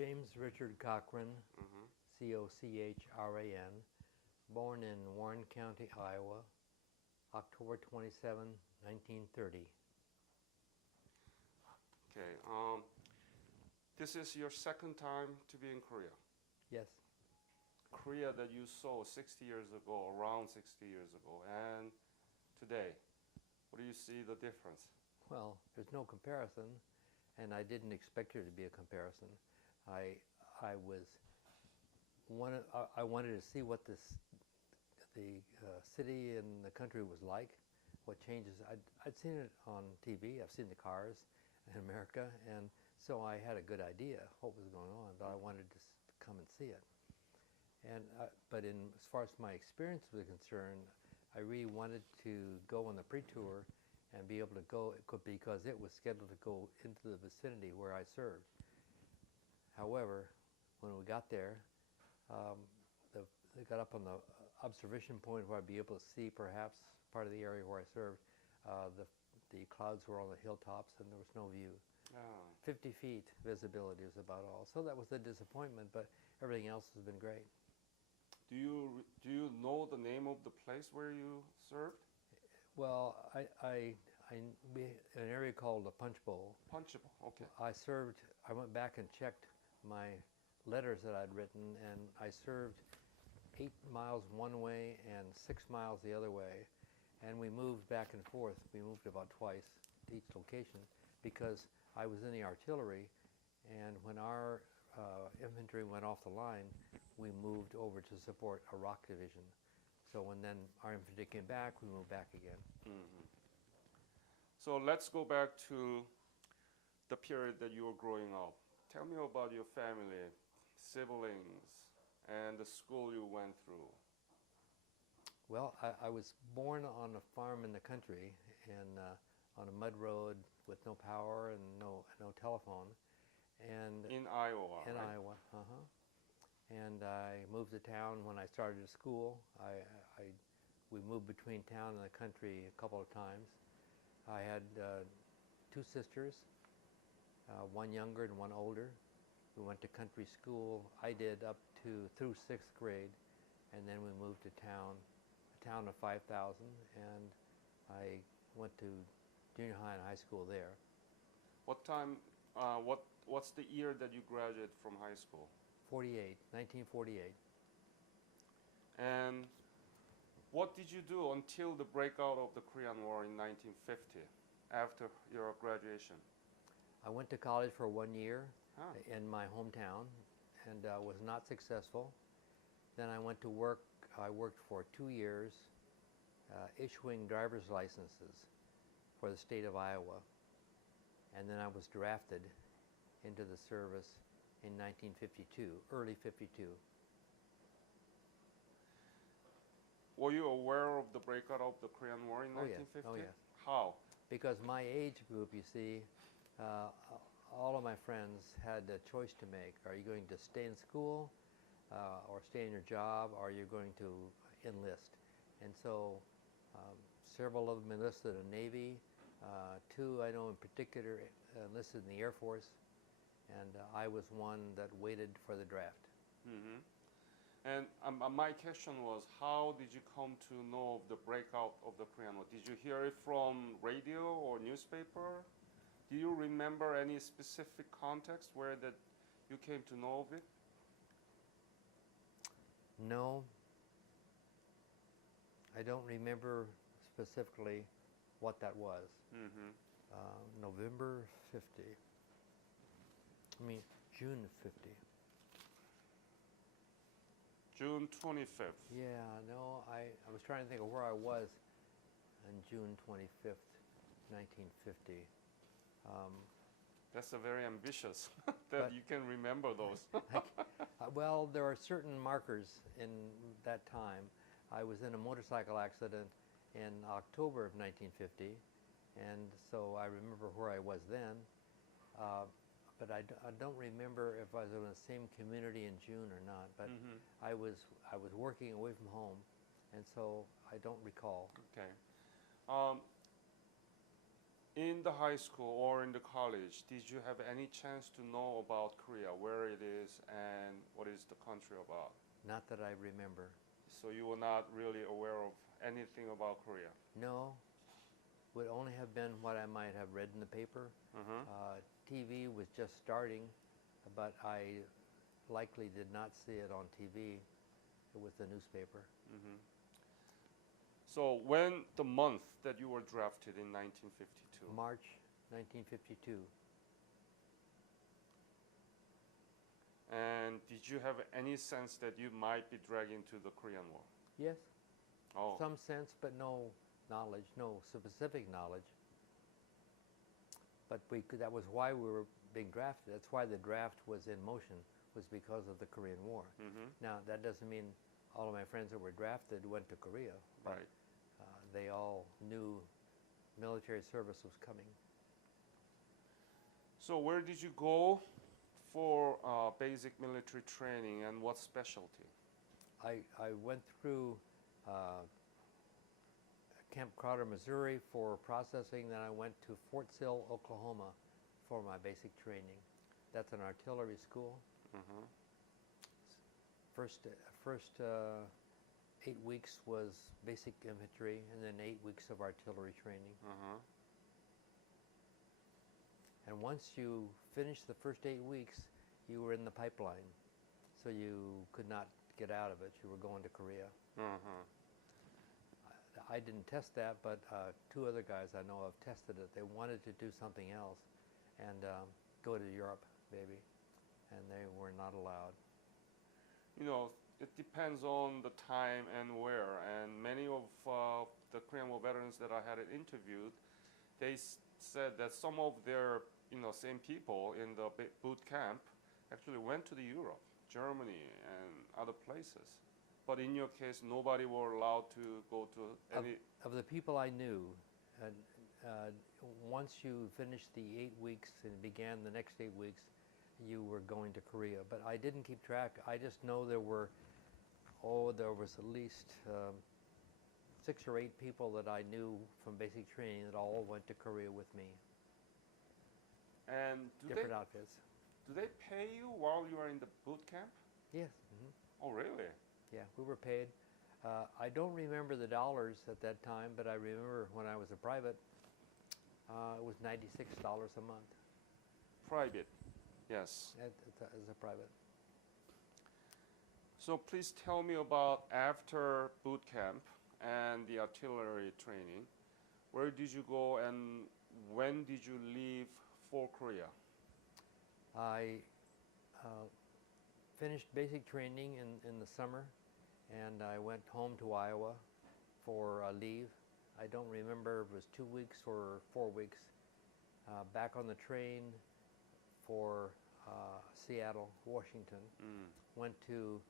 James Richard Cochran, Mm-hmm. Cochran, born in Warren County, Iowa, October 27, 1930. Okay. This is your second time to be in Korea. Yes. Korea that you saw 60 years ago, around 60 years ago, and today. What do you see the difference? Well, there's no comparison, and I didn't expect there to be a comparison. I wanted to see what the city and the country was like, what changes. I'd seen it on TV. I've seen the cars in America, and so I had a good idea what was going on, but I wanted to come and see it. And but as far as my experience was concerned, I really wanted to go on the pre-tour and be able to go because it was scheduled to go into the vicinity where I served. However, when we got there, they got up on the observation point where I'd be able to see perhaps part of the area where I served. The clouds were on the hilltops and there was no view. Oh. 50 feet visibility was about all. So that was a disappointment, but everything else has been great. Do you know the name of the place where you served? Well, we an area called the Punch Bowl. Punch Bowl. Okay. I went back and checked my letters that I'd written, and I served 8 miles one way and 6 miles the other way, and we moved back and forth. We moved about twice to each location because I was in the artillery, and when our infantry went off the line, we moved over to support a rock division. So when then our infantry came back, we moved back again. Mm-hmm. So let's go back to the period that you were growing up. Tell me about your family, siblings, and the school you went through. Well, I was born on a farm in the country and on a mud road with no power and no telephone. And in Iowa, in right? Iowa, And I moved to town when I started school. We moved between town and the country a couple of times. I had 2 sisters, one younger and one older. We went to country school. I did up to through 6th grade, and then we moved to town, a town of 5,000, and I went to junior high and high school there. What time? What's the year that you graduated from high school? 1948. And what did you do until the breakout of the Korean War in 1950, after your graduation? I went to college for 1 year Ah. in my hometown and was not successful. Then I went to work. I worked for 2 years issuing driver's licenses for the state of Iowa. And then I was drafted into the service in 1952, early 52. Were you aware of the breakout of the Korean War in 1950? Oh, yes. How? Because my age group, you see, all of my friends had a choice to make. Are you going to stay in school or stay in your job, or are you going to enlist? And so several of them enlisted in the Navy. 2 I know in particular enlisted in the Air Force, and I was one that waited for the draft. Mm-hmm. And my question was, how did you come to know of the breakout of the Korean War? Did you hear it from radio or newspaper? Do you remember any specific context where that you came to know of it? No, I don't remember specifically what that was. Mm-hmm. November 50. I mean, June 50. June 25th. Yeah, no, I was trying to think of where I was on June 25th, 1950. That's a very ambitious that you can remember those. Well, there are certain markers in that time. I was in a motorcycle accident in October of 1950, and so I remember where I was then. But I don't remember if I was in the same community in June or not. But Mm-hmm. I was working away from home, and so I don't recall. Okay. in the high school or in the college, did you have any chance to know about Korea, where it is and what is the country about? Not that I remember. So you were not really aware of anything about Korea? No, would only have been what I might have read in the paper. Mm-hmm. TV was just starting, but I likely did not see it on TV. It was the newspaper. Mm-hmm. So when the month that you were drafted in 1952? March 1952. And did you have any sense that you might be dragged into the Korean War? Yes, Oh. some sense, but no knowledge, no specific knowledge. But that was why we were being drafted. That's why the draft was in motion, was because of the Korean War. Mm-hmm. Now, that doesn't mean all of my friends that were drafted went to Korea. But, Right. they all knew military service was coming. So where did you go for basic military training and what specialty? I went through Camp Cochran, Missouri for processing. Then I went to Fort Sill, Oklahoma for my basic training. That's an artillery school. Mm-hmm. First 8 weeks was basic infantry, and then 8 weeks of artillery training. Uh-huh. And once you finished the first 8 weeks, you were in the pipeline. So you could not get out of it. You were going to Korea. Uh-huh. I didn't test that, but 2 other guys I know of tested it. They wanted to do something else and go to Europe, maybe, and they were not allowed. You know, it depends on the time and where. And many of the Korean War veterans that I had interviewed, they said that some of their, same people in the boot camp actually went to the Europe, Germany, and other places. But in your case, nobody were allowed to go to any. Of the people I knew, once you finished the 8 weeks and began the next 8 weeks, you were going to Korea. But I didn't keep track. I just know there was at least 6 or 8 people that I knew from basic training that all went to Korea with me. And different outfits. Do they pay you while you are in the boot camp? Yes. Mm-hmm. Oh, really? Yeah, we were paid. I don't remember the dollars at that time, but I remember when I was a private, it was $96 a month. Private, yes. As a private. So please tell me about after boot camp and the artillery training. Where did you go and when did you leave for Korea? I finished basic training in the summer, and I went home to Iowa for leave. I don't remember if it was 2 weeks or 4 weeks. Back on the train for Seattle, Washington. Went to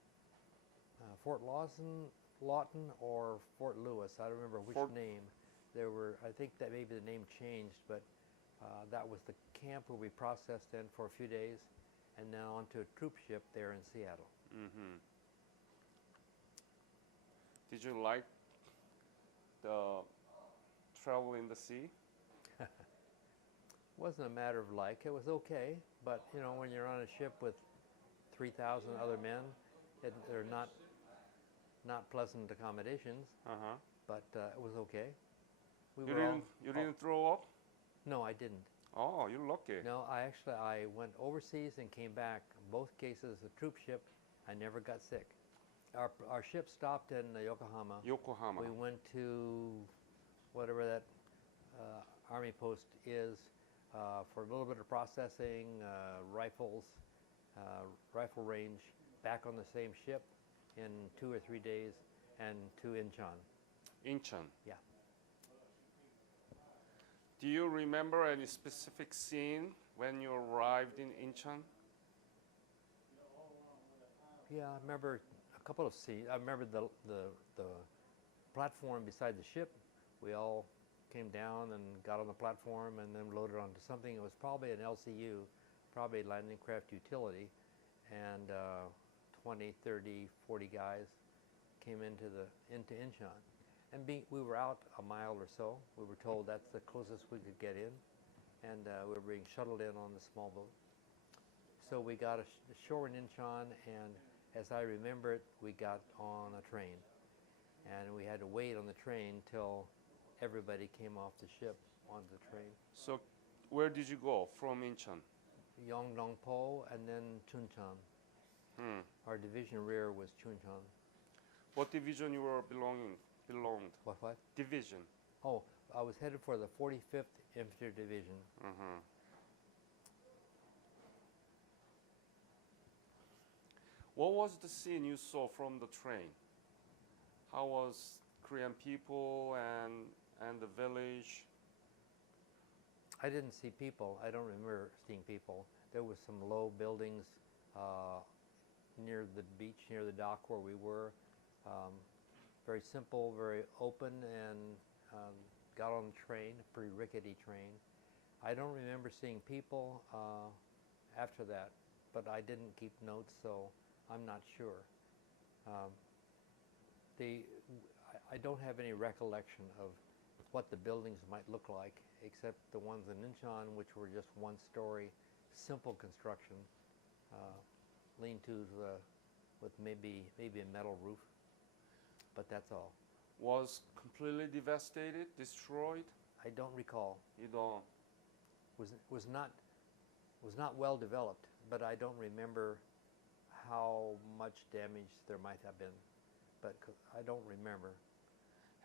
Fort Lawton or Fort Lewis. I don't remember which name. I think that maybe the name changed, but that was the camp where we processed in for a few days, and then on to a troop ship there in Seattle. Mm-hmm. Did you like the travel in the sea? Wasn't a matter of like. It was okay, but when you're on a ship with 3,000 other men, they're not pleasant accommodations. Uh-huh. But it was okay. You didn't throw up? No, I didn't. Oh, you're lucky. No, I went overseas and came back. Both cases, a troop ship. I never got sick. Our ship stopped in Yokohama. Yokohama. We went to whatever that army post is for a little bit of processing, rifles, rifle range. Back on the same ship in 2 or 3 days, and to Incheon. Incheon. Yeah. Do you remember any specific scene when you arrived in Incheon? Yeah, I remember a couple of scenes. I remember the platform beside the ship. We all came down and got on the platform and then loaded onto something. It was probably an LCU, probably a landing craft utility, and 20, 30, 40 guys came into Incheon. And we were out a mile or so. We were told that's the closest we could get in, and we were being shuttled in on the small boat. So we got ashore in Incheon, and as I remember it, we got on a train, and we had to wait on the train till everybody came off the ship onto the train. So, where did you go from Incheon? Yeongdongpo and then Chuncheon. Hmm. Our division rear was Chuncheon. What division you were belonged? What? Division. Oh, I was headed for the 45th Infantry Division. Mm-hmm. What was the scene you saw from the train? How was Korean people and the village? I didn't see people. I don't remember seeing people. There was some low buildings near the beach, near the dock where we were. Very simple, very open, and got on the train, a pretty rickety train. I don't remember seeing people after that, but I didn't keep notes, so I'm not sure. I don't have any recollection of what the buildings might look like, except the ones in Incheon, which were just one-story, simple construction, lean-tos with maybe a metal roof, but that's all. Was completely devastated, destroyed? I don't recall. You don't. Was not well developed, but I don't remember how much damage there might have been, but I don't remember.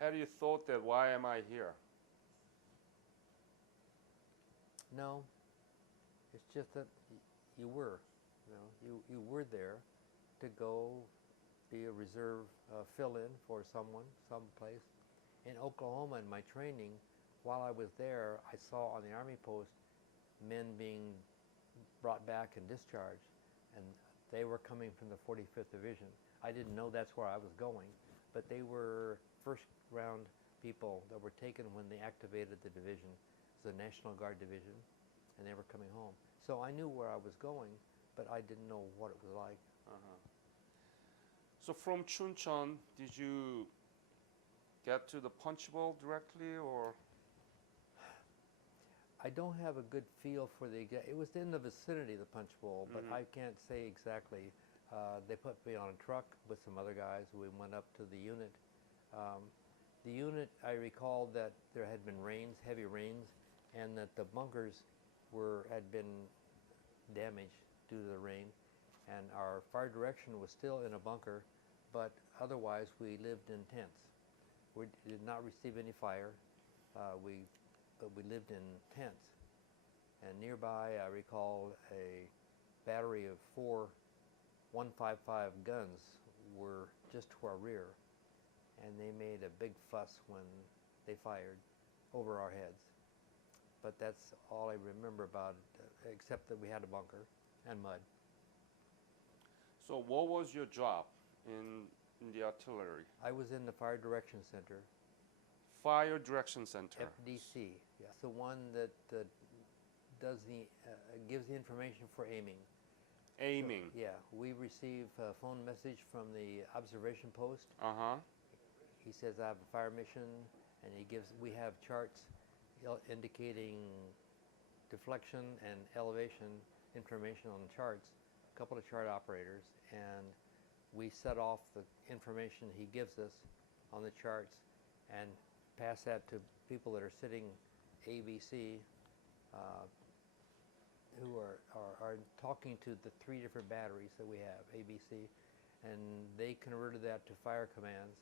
Had you thought that, why am I here? No, it's just that you were, you were there to go be a reserve fill-in for someplace. In Oklahoma, in my training, while I was there, I saw on the Army post men being brought back and discharged, and they were coming from the 45th Division. I didn't know that's where I was going, but they were first-round people that were taken when they activated the division. It was the National Guard Division, and they were coming home. So I knew where I was going, but I didn't know what it was like. Uh-huh. So from Chuncheon, did you get to the punch bowl directly, or? I don't have a good feel for the exact. It was in the vicinity of the punch bowl, but I can't say exactly. They put me on a truck with some other guys. We went up to the unit. The unit, I recall that there had been rains, heavy rains, and that the bunkers had been damaged due to the rain, and our fire direction was still in a bunker, but otherwise we lived in tents. We did not receive any fire, but we lived in tents. And nearby, I recall a battery of 4 155 guns were just to our rear, and they made a big fuss when they fired over our heads. But that's all I remember about it, except that we had a bunker and mud. So what was your job in the artillery? I was in the Fire Direction Center. Fire Direction Center. FDC, yes, the one that does gives the information for aiming. Aiming. So, yeah, we receive a phone message from the observation post. Uh-huh. He says, I have a fire mission, and we have charts indicating deflection and elevation information on the charts, a couple of chart operators, and we set off the information he gives us on the charts and pass that to people that are sitting ABC, who are talking to the 3 different batteries that we have, ABC, and they converted that to fire commands,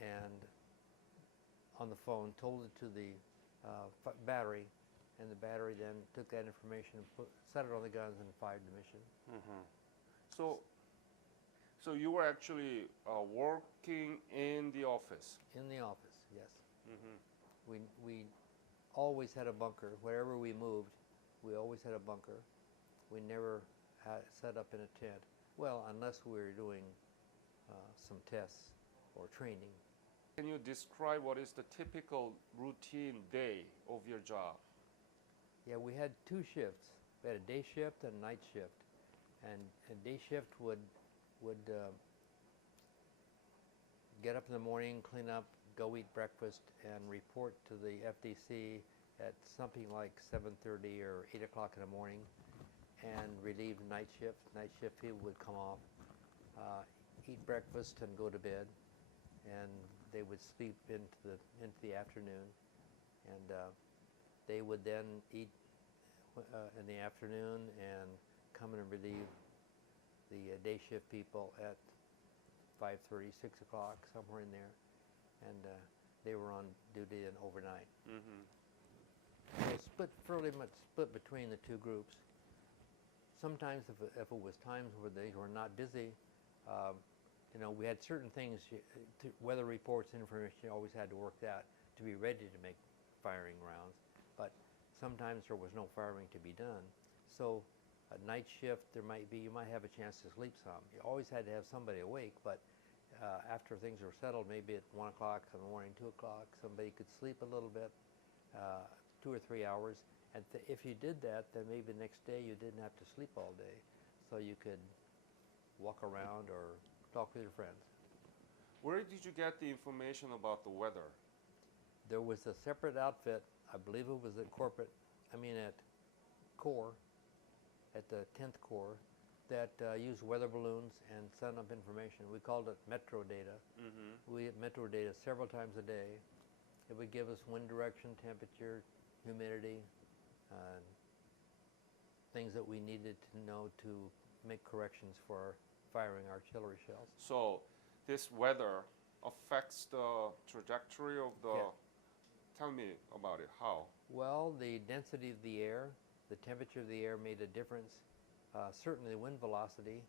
and on the phone told it to the battery, and the battery then took that information and set it on the guns and fired the mission. Mm-hmm. So you were actually working in the office? In the office, yes. Mm-hmm. We always had a bunker. Wherever we moved, we always had a bunker. We never had set up in a tent. Well, unless we were doing some tests or training. Can you describe what is the typical routine day of your job? Yeah, we had 2 shifts. We had a day shift and a night shift. And a day shift would get up in the morning, clean up, go eat breakfast and report to the FDC at something like 7:30 or 8 o'clock in the morning and relieve night shift. Night shift people would come off, eat breakfast and go to bed, and they would sleep into the afternoon, and they would then eat in the afternoon and come in and relieve the day shift people at 5:30, 6 o'clock, somewhere in there, and they were on duty and overnight. Mm-hmm. So fairly much split between the two groups. Sometimes if it was times where they were not busy, we had certain things, weather reports, information, you always had to work that to be ready to make firing rounds. But sometimes there was no firing to be done. So a night shift, you might have a chance to sleep some. You always had to have somebody awake, but after things were settled, maybe at 1 o'clock in the morning, 2 o'clock, somebody could sleep a little bit, 2 or 3 hours. And if you did that, then maybe the next day you didn't have to sleep all day. So you could walk around or talk with your friends. Where did you get the information about the weather? There was a separate outfit, I believe it was at Corps, at the 10th Corps, that used weather balloons and sent up information. We called it Metro Data. Mm-hmm. We get Metro Data several times a day. It would give us wind direction, temperature, humidity, things that we needed to know to make corrections for firing artillery shells. So this weather affects the trajectory of the... Yeah. Tell me about it. How? Well, the density of the air, the temperature of the air made a difference. Certainly wind velocity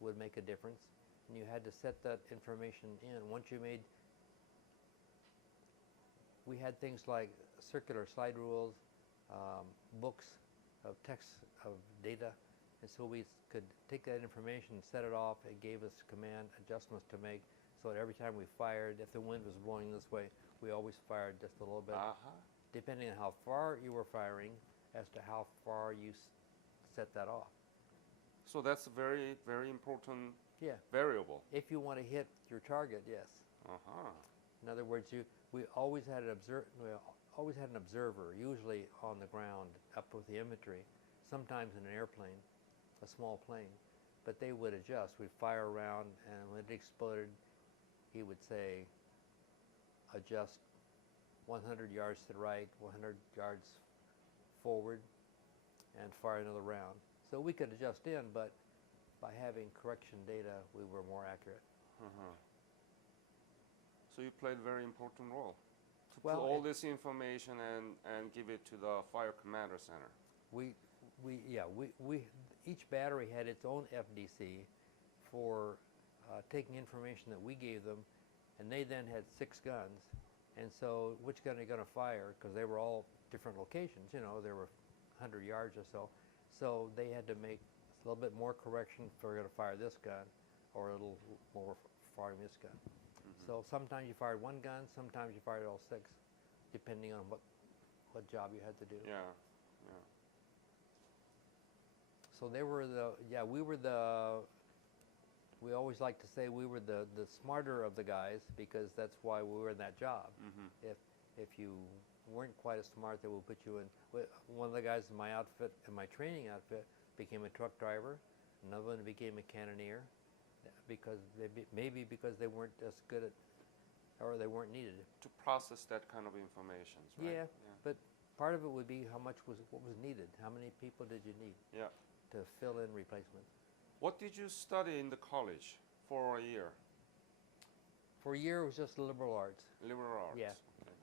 would make a difference, and you had to set that information in. We had things like circular slide rules, books of text of data, and so we could take that information, set it off. It gave us command adjustments to make, so that every time we fired, if the wind was blowing this way, we always fired just a little bit, depending on how far you were firing, as to how far you set that off. So that's a very, very important Yeah. variable. If you want to hit your target, yes. In other words, we always had an observer, usually on the ground, up with the infantry, sometimes in an airplane, a small plane. But they would adjust. We'd fire around, and when it exploded, he would say, adjust 100 yards to the right, 100 yards forward, and fire another round. So we could adjust in, but by having correction data, we were more accurate. So you played a very important role to Well, put all this information and give it to the Fire Commander Center. Each battery had its own FDC for taking information that we gave them, and they then had 6 guns. And so which gun are you going to fire? Because they were all different locations, there were 100 yards or so. So they had to make a little bit more correction if we're going to fire this gun, or a little more firing this gun. So sometimes you fired 1 gun, sometimes you fired all 6, depending on what job you had to do. Yeah. So we always like to say we were the smarter of the guys, because that's why we were in that job. If you weren't quite as smart, they would put you in. One of the guys in my outfit, in my training outfit, became a truck driver. Another one became a cannoneer, because maybe because they weren't as good at, or they weren't needed. To process that kind of information, right? Yeah, but part of it would be what was needed. How many people did you need to fill in replacements? What did you study in the college for a year? For a year, it was just liberal arts. Liberal arts. Yeah. Okay.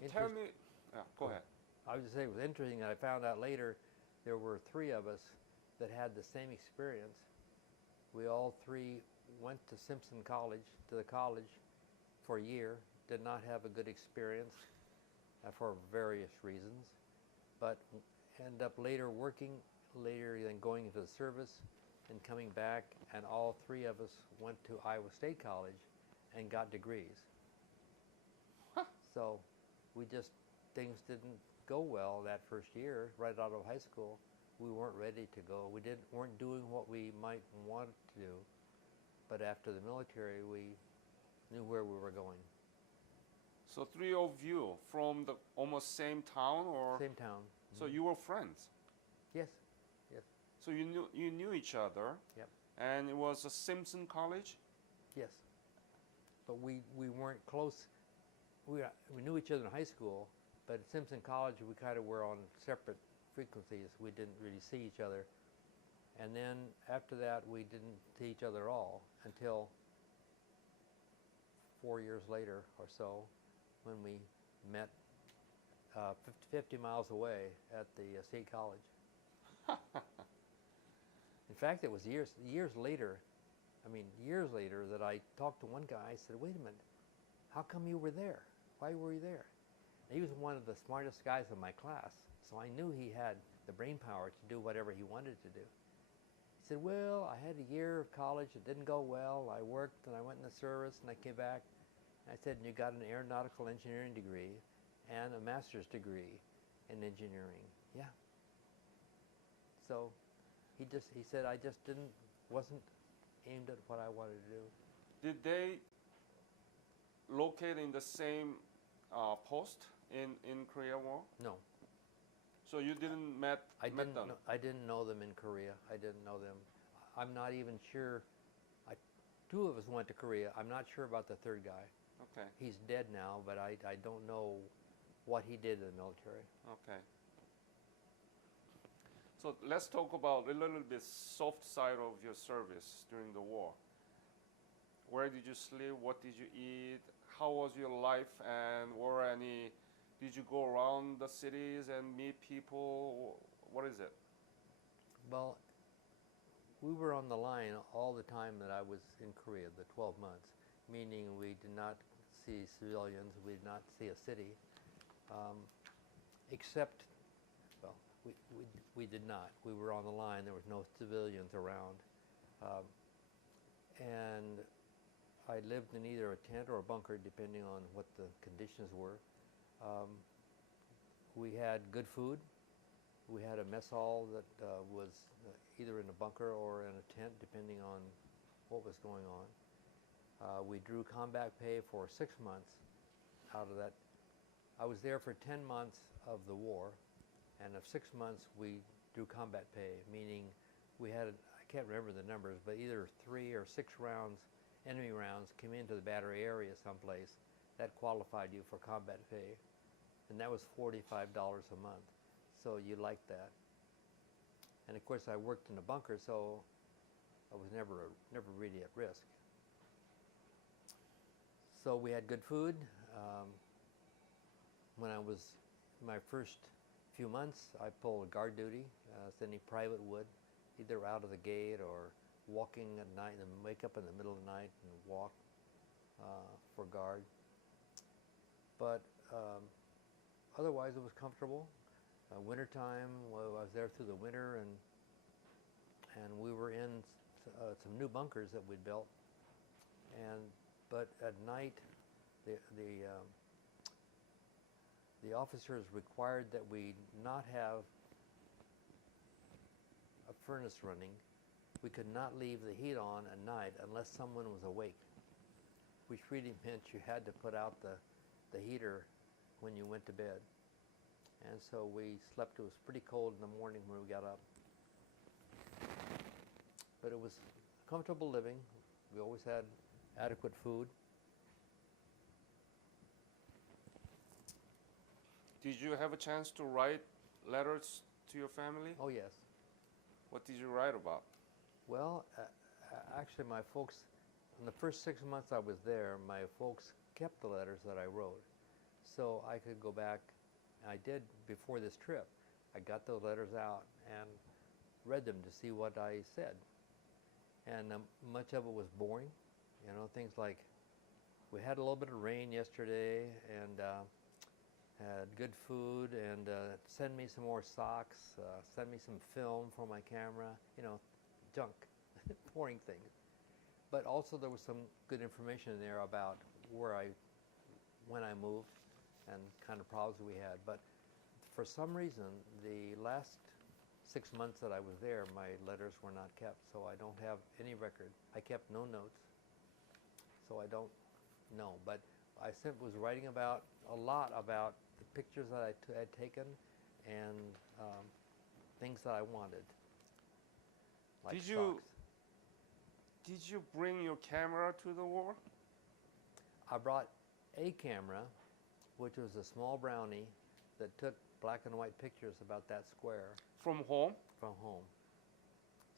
So tell me, go ahead. I was just saying, it was interesting that I found out later there were 3 of us that had the same experience. We all 3 went to Simpson College, to the college, for a year, did not have a good experience for various reasons, but ended up later working, later than going into the service and coming back, and all 3 of us went to Iowa State College and got degrees. So things didn't go well that first year, right out of high school. We weren't ready to go. We weren't doing what we might want to do. But after the military, we knew where we were going. So three of you from the almost same town, or Same town. so you were friends. Yes, yes, So you knew each other. Yep. And it was a Simpson College. yes. But we weren't close. We knew each other in high school, but at Simpson College we kind of were on separate frequencies. We didn't really see each other. And then after that we didn't see each other at all until 4 years later or so, when we met 50 miles away at the State College. In fact, it was years later, that I talked to one guy. I said, wait a minute, how come you were there? Why were you there? And he was one of the smartest guys in my class, so I knew he had the brain power to do whatever he wanted to do. He said, well, I had a year of college. It didn't go well. I worked and I went in the service and I came back. I said, and you got an aeronautical engineering degree and a master's degree in engineering. Yeah. So he said, I just wasn't aimed at what I wanted to do. Did they locate in the same post in Korea War? No. So you didn't met them? I didn't know them in Korea. I didn't know them. I'm not even sure. Two of us went to Korea. I'm not sure about the third guy. Okay. He's dead now, but I don't know what he did in the military. Okay. So let's talk about a little bit soft side of your service during the war. Where did you sleep? What did you eat? How was your life? And did you go around the cities and meet people? What is it? Well, we were on the line all the time that I was in Korea, the 12 months, meaning we did not see civilians, we did not see a city, except, well, we did not. We were on the line, there was no civilians around. And I lived in either a tent or a bunker, depending on what the conditions were. We had good food. We had a mess hall that was either in a bunker or in a tent, depending on what was going on. We drew combat pay for 6 months out of that. I was there for 10 months of the war, and of 6 months we drew combat pay, meaning we had, I can't remember the numbers, but either 3 or 6 rounds, enemy rounds, came into the battery area someplace that qualified you for combat pay. And that was $45 a month. So you liked that. And of course I worked in a bunker, so I was never really at risk. So we had good food. When I was in my first few months, I pulled guard duty, as any private would, either out of the gate or walking at night, and wake up in the middle of the night and walk for guard. But otherwise it was comfortable. Wintertime, well, I was there through the winter, and we were in some new bunkers that we'd built. But at night, the officers required that we not have a furnace running. We could not leave the heat on at night unless someone was awake, which really meant you had to put out the heater when you went to bed. And so we slept. It was pretty cold in the morning when we got up. But it was comfortable living. We always had adequate food. Did you have a chance to write letters to your family? Oh, yes. What did you write about? Well, actually, my folks, in the first 6 months I was there, my folks kept the letters that I wrote. So I could go back, and I did before this trip. I got those letters out and read them to see what I said. And much of it was boring. You know, things like, we had a little bit of rain yesterday, and had good food, and send me some more socks, send me some film for my camera, you know, junk, boring things. But also there was some good information in there about when I moved and kind of problems we had. But for some reason, the last 6 months that I was there, my letters were not kept, so I don't have any record. I kept no notes, so I don't No, but I was writing about a lot about the pictures that I had taken and things that I wanted, like Did you stocks. did you bring your camera to the war? I brought a camera, which was a small brownie that took black and white pictures about that square From home? from home.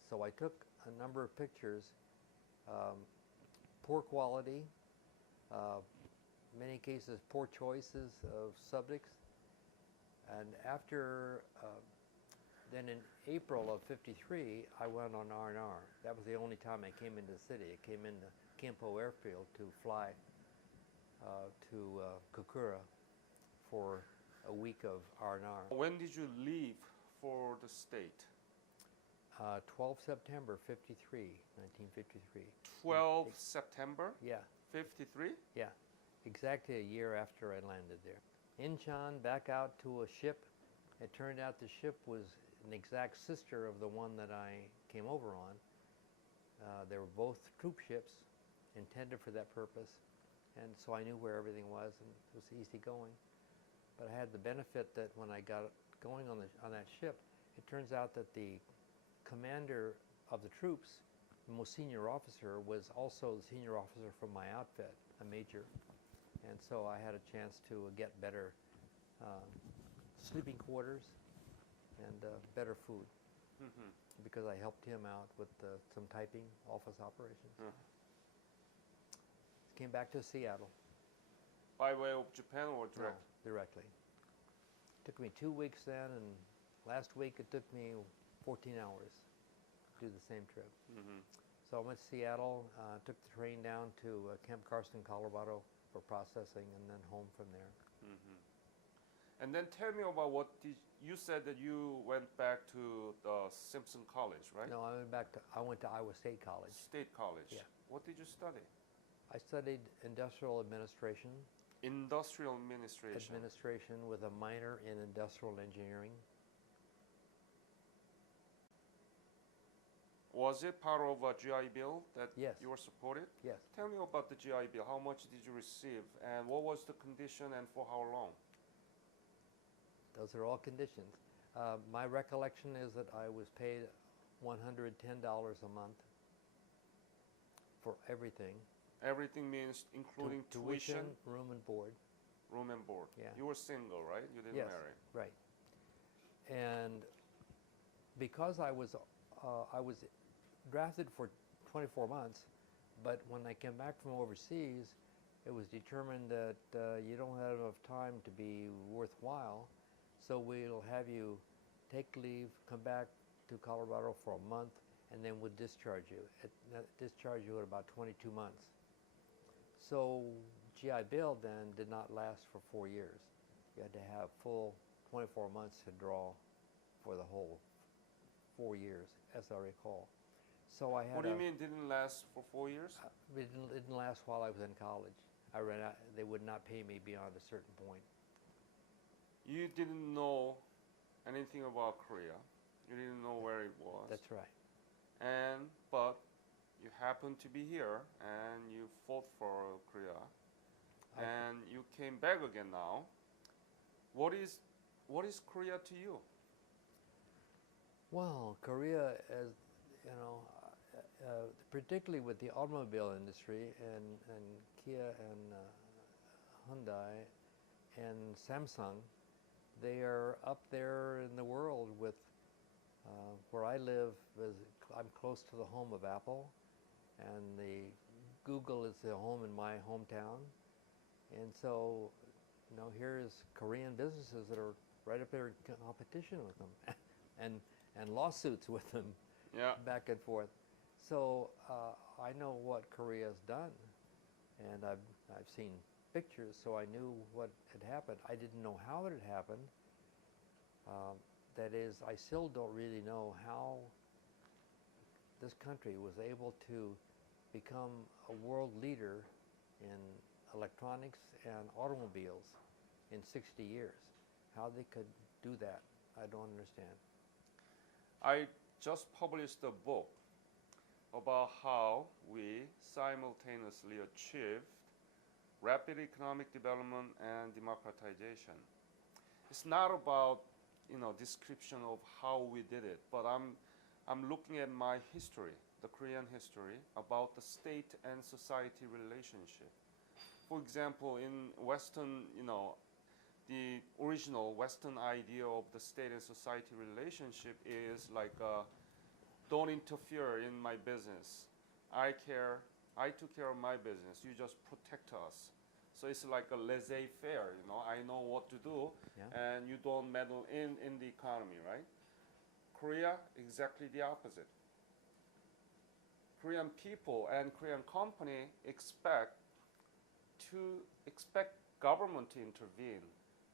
So I took a number of pictures, poor quality, many cases poor choices of subjects. And after, then in April of '53, I went on R&R. That was the only time I came into the city. I came into Campo Airfield to fly to Cochran for a week of R&R. When did you leave for the state? 12 September 53, 1953. 12 September Yeah, 53? yeah, exactly a year after I landed there. Incheon, back out to a ship. It turned out the ship was an exact sister of the one that I came over on. They were both troop ships intended for that purpose, and so I knew where everything was, and it was easy going. But I had the benefit that when I got going on that ship, it turns out that the commander of the troops, the most senior officer, was also the senior officer from my outfit, a major. And so I had a chance to get better sleeping quarters and better food Mm-hmm. because I helped him out with some typing office operations. Came back to Seattle. By way of Japan or direct? No, directly. Took me 2 weeks then, and last week it took me 14 hours to do the same trip. Mm-hmm. So I went to Seattle, took the train down to Camp Carson, Colorado for processing, and then home from there. Mm-hmm. And then tell me about you said that you went back to the Simpson College, right? No, I went to Iowa State College. State College. Yeah. What did you study? I studied industrial administration. Industrial administration. Administration with a minor in industrial engineering. Was it part of a GI Bill that Yes. you were supported? Yes. Tell me about the GI Bill. How much did you receive, and what was the condition, and for how long? Those are all conditions. My recollection is that I was paid $110 a month for everything. Everything means including tuition, room and board. room and board. Yeah. You were single, right? You didn't Yes, marry. right. And because I was drafted for 24 months, but when I came back from overseas, it was determined that you don't have enough time to be worthwhile, so we'll have you take leave, come back to Colorado for a month, and then we'll discharge you. Discharge you at about 22 months. So GI Bill then did not last for 4 years. You had to have full 24 months to draw for the whole 4 years, as I recall. So I had. What do you mean didn't last for 4 years? It didn't last while I was in college. I ran out. They would not pay me beyond a certain point. You didn't know anything about Korea. You didn't know where it was. That's right. But you happened to be here and you fought for Korea. And you came back again now. What is Korea to you? Well, Korea, as you know, particularly with the automobile industry and Kia and Hyundai and Samsung, they are up there in the world with where I live. I'm close to the home of Apple, and the Google is the home in my hometown, and so here's Korean businesses that are right up there in competition with them, and lawsuits with them, Yeah. back and forth. So I know what Korea's done, and I've seen pictures, so I knew what had happened. I didn't know how it had happened. That is, I still don't really know how this country was able to become a world leader in electronics and automobiles in 60 years. How they could do that, I don't understand. I just published a book about how we simultaneously achieved rapid economic development and democratization. It's not about description of how we did it, but I'm looking at my history, the Korean history, about the state and society relationship. For example, in Western, the original Western idea of the state and society relationship is like, don't interfere in my business. I took care of my business. You just protect us. So it's like a laissez-faire, I know what to do, Yeah. and you don't meddle in the economy, right? Korea, exactly the opposite. Korean people and Korean company expect government to intervene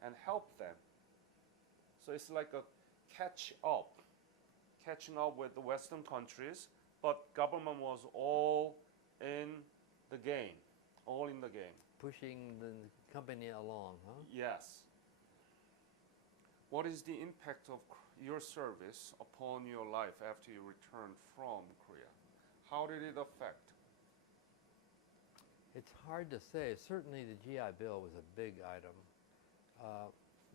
and help them. So it's like a catching up with the Western countries, but government was all in the game, all in the game. Pushing the company along, huh? Yes. What is the impact of your service upon your life after you returned from Korea? How did it affect? It's hard to say. Certainly the GI Bill was a big item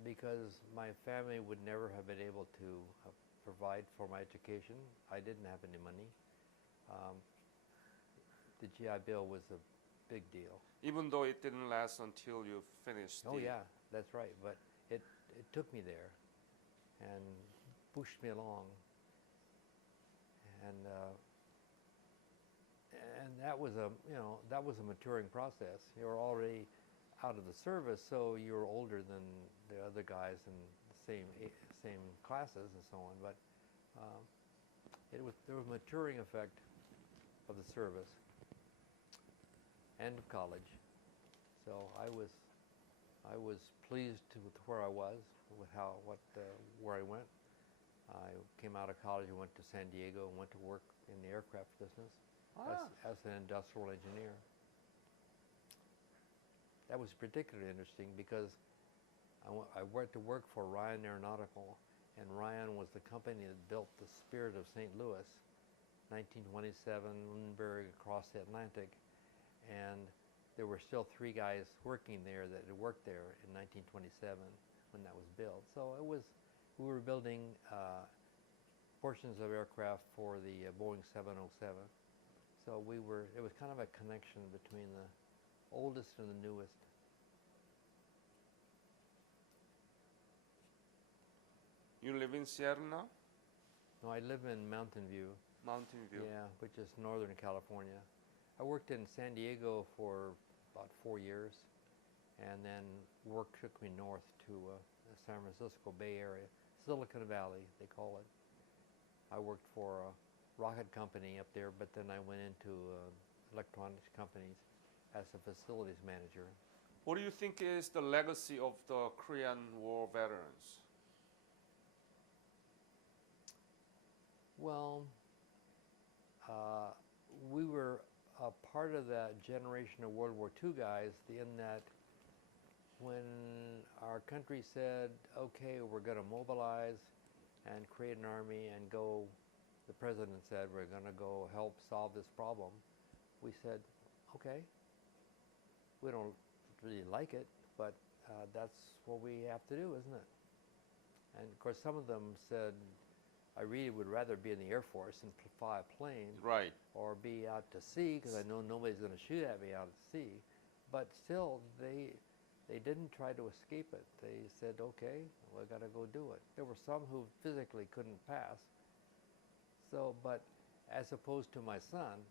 because my family would never have been able to provide for my education. I didn't have any money. The GI Bill was a big deal. Even though it didn't last until you finished. Oh yeah, that's right. But it took me there and pushed me along. And that was a maturing process. You were already out of the service, so you were older than the other guys in the same classes and so on. But there was a maturing effect of the service and of college. So I was pleased with where I was, with where I went. I came out of college and went to San Diego and went to work in the aircraft business as an industrial engineer. That was particularly interesting because I went to work for Ryan Aeronautical, and Ryan was the company that built the Spirit of St. Louis, 1927, Lindbergh across the Atlantic, and there were still 3 guys working there that had worked there in 1927 when that was built. So we were building portions of aircraft for the Boeing 707. So it was kind of a connection between the oldest and the newest. You live in Seattle now? No, I live in Mountain View. Mountain View. Yeah, which is Northern California. I worked in San Diego for about 4 years, and then work took me north to the San Francisco Bay Area, Silicon Valley, they call it. I worked for a rocket company up there, but then I went into electronics companies as a facilities manager. What do you think is the legacy of the Korean War veterans? Well, we were a part of that generation of World War II guys in that when our country said, okay, we're going to mobilize and create an army and go, the president said, we're going to go help solve this problem. We said, okay, we don't really like it, but that's what we have to do, isn't it? And of course, some of them said, I really would rather be in the Air Force and fly a plane, right, or be out to sea, because I know nobody's going to shoot at me out at sea. But still, they didn't try to escape it. They said, okay, we got to go do it. There were some who physically couldn't pass. So, but as opposed to my son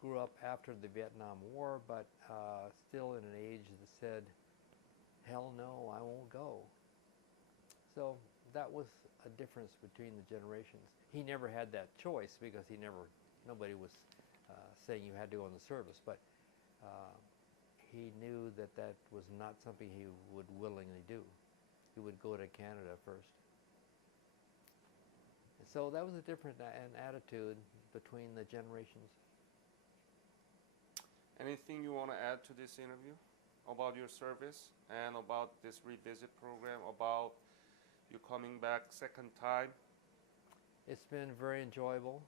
grew up after the Vietnam War, but still in an age that said, hell no, I won't go. So that was a difference between the generations. He never had that choice because nobody was saying you had to go in the service, but he knew that that was not something he would willingly do. He would go to Canada first. So that was a different attitude between the generations. Anything you want to add to this interview about your service and about this revisit program, about you coming back second time? It's been very enjoyable.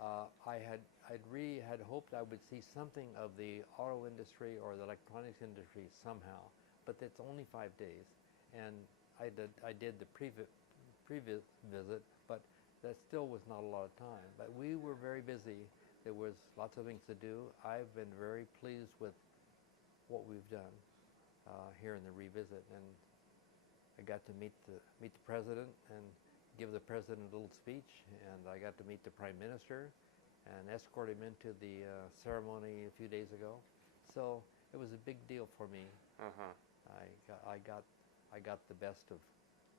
I'd really had hoped I would see something of the auto industry or the electronics industry somehow, but it's only 5 days, and I did the previous visit, but that still was not a lot of time. But we were very busy. There was lots of things to do. I've been very pleased with what we've done here in the revisit, and I got to meet the president and give the president a little speech, and I got to meet the prime minister and escort him into the ceremony a few days ago. So it was a big deal for me. Uh-huh. I got the best of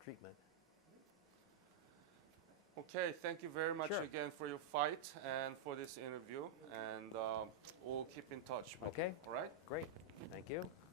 treatment. Okay, thank you very much Sure. again for your fight and for this interview, and we'll keep in touch with Okay. you, all right? Great. Thank you.